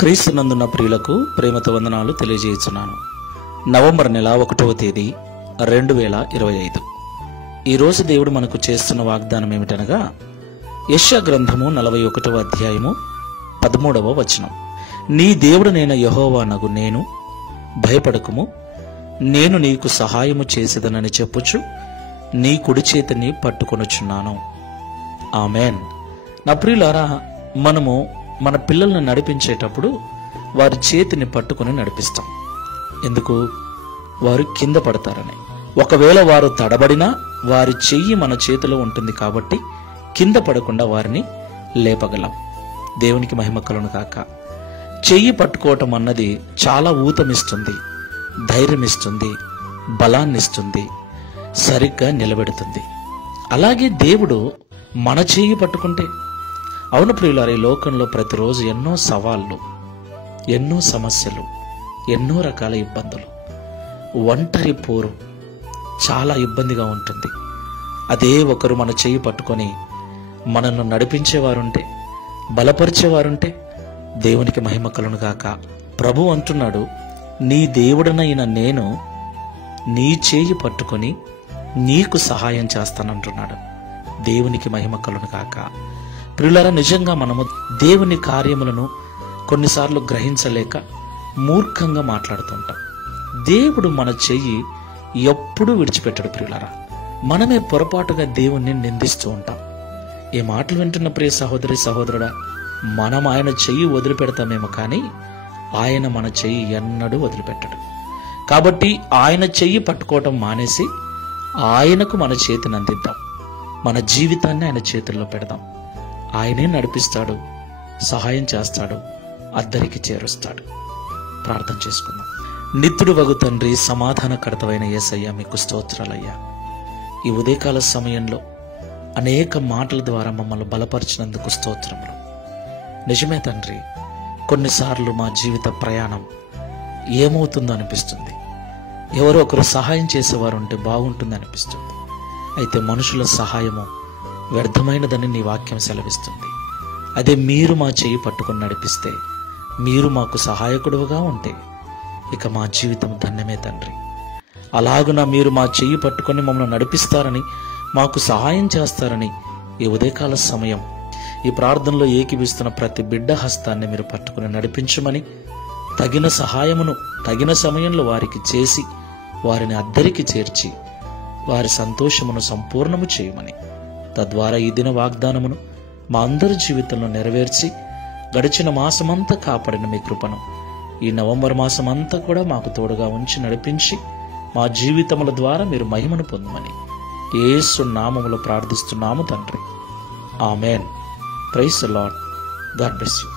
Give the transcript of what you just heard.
క్రీస్తునందున్న ప్రియులకు ప్రేమతో వందనాలు తెలియజేస్తున్నాను. నవంబర్ నెల 1వ తేదీ 2025. ఈరోజు దేవుడు మనకు చేస్తున్న వాగ్దానం ఏమిటనగా యెషయా గ్రంథము 41వ అధ్యాయము 13వ వచనం. నీ దేవుడనైన యెహోవానగు నేను, భయపడకుము, నేను నీకు సహాయము చేసేదనని చెప్పుచు నీ కుడి చేతిని పట్టుకొనుచున్నాను. ఆమెన్. నా ప్రియులారా, మనము మన పిల్లల్ని నడిపించేటప్పుడు వారి చేతిని పట్టుకుని నడిపిస్తాం. ఎందుకు? వారు కింద పడతారని. ఒకవేళ వారు తడబడినా వారి చెయ్యి మన చేతిలో ఉంటుంది కాబట్టి కింద పడకుండా వారిని లేపగలం. దేవునికి మహిమ కలుగును గాక. చెయ్యి పట్టుకోవటం అన్నది చాలా ఊతమిస్తుంది, ధైర్యమిస్తుంది, బలాన్నిస్తుంది, సరిగ్గా నిలబెడుతుంది. అలాగే దేవుడు మన చెయ్యి పట్టుకుంటే, అవును ప్రియులారా, ఈ లోకంలో ప్రతిరోజు ఎన్నో సవాళ్ళు, ఎన్నో సమస్యలు, ఎన్నో రకాల ఇబ్బందులు, ఒంటరి పోరు చాలా ఇబ్బందిగా ఉంటుంది. అదే ఒకరు మన చెయ్యి పట్టుకొని మనల్ని నడిపించేవారుంటే, బలపరిచేవారుంటే దేవునికి మహిమ కలుగును గాక. ప్రభు అంటున్నాడు, నీ దేవుడనైన నేను నీ చేయి పట్టుకొని నీకు సహాయం చేస్తానంటున్నాడు. దేవునికి మహిమ కలుగును గాక. ప్రియులారా, నిజంగా మనము దేవుని కార్యములను కొన్నిసార్లు గ్రహించలేక మూర్ఖంగా మాట్లాడుతుంటాం. దేవుడు మన చెయ్యి ఎప్పుడూ విడిచిపెట్టడు ప్రియులారా. మనమే పొరపాటుగా దేవుణ్ణి నిందిస్తూ ఉంటాం. ఈ మాటలు వింటున్న ప్రియ సహోదరి సహోదరుడా, మనం ఆయన చెయ్యి వదిలిపెడతామేమో కానీ ఆయన మన చెయ్యి ఎన్నడూ వదిలిపెట్టడు. కాబట్టి ఆయన చెయ్యి పట్టుకోవటం మానేసి ఆయనకు మన చేతిని అందిద్దాం. మన జీవితాన్ని ఆయన చేతుల్లో పెడదాం. ఆయనే నడిపిస్తాడు, సహాయం చేస్తాడు, అద్దరికి చేరుస్తాడు. ప్రార్థన చేసుకుందాం. నిత్యుడు వగు తండ్రి, సమాధానకర్తవైన యేసయ్య, మీకు స్తోత్రాలయ్యా. ఈ ఉదయకాల సమయంలో అనేక మాటల ద్వారా మమ్మల్ని బలపరిచినందుకు స్తోత్రములు. నిజమే తండ్రి, కొన్నిసార్లు మా జీవిత ప్రయాణం ఏమవుతుందో అనిపిస్తుంది. ఎవరో ఒకరు సహాయం చేసేవారు ఉంటే బాగుంటుంది అనిపిస్తుంది. అయితే మనుషుల సహాయము వ్యర్థమైనదని నీ వాక్యం సెలవిస్తుంది. అదే మీరు మా చేయి పట్టుకుని నడిపిస్తే, మీరు మాకు సహాయకుడుగా ఉంటే ఇక మా జీవితం ధన్యమే తండ్రి. అలాగున మీరు మా చెయ్యి పట్టుకొని మమ్మల్ని నడిపిస్తారని, మాకు సహాయం చేస్తారని ఈ ఉదయకాల సమయం ఈ ప్రార్థనలో ఏకీవిస్తున్న ప్రతి బిడ్డ హస్తాన్ని మీరు పట్టుకుని నడిపించమని, తగిన సహాయమును తగిన సమయంలో వారికి చేసి వారిని అద్దరికి చేర్చి వారి సంతోషమును సంపూర్ణము చేయమని, తద్వారా ఈ దిన వాగ్దానమును మా అందరి జీవితంలో నెరవేర్చి గడిచిన మాసమంతా కాపాడిన మీ కృపను ఈ నవంబర్ మాసమంతా కూడా మాకు తోడుగా ఉంచి నడిపించి మా జీవితముల ద్వారా మీరు మహిమను పొందమని యేసు నామములో ప్రార్థిస్తున్నాము తండ్రి. ఆమెన్. Praise the lord. God bless you.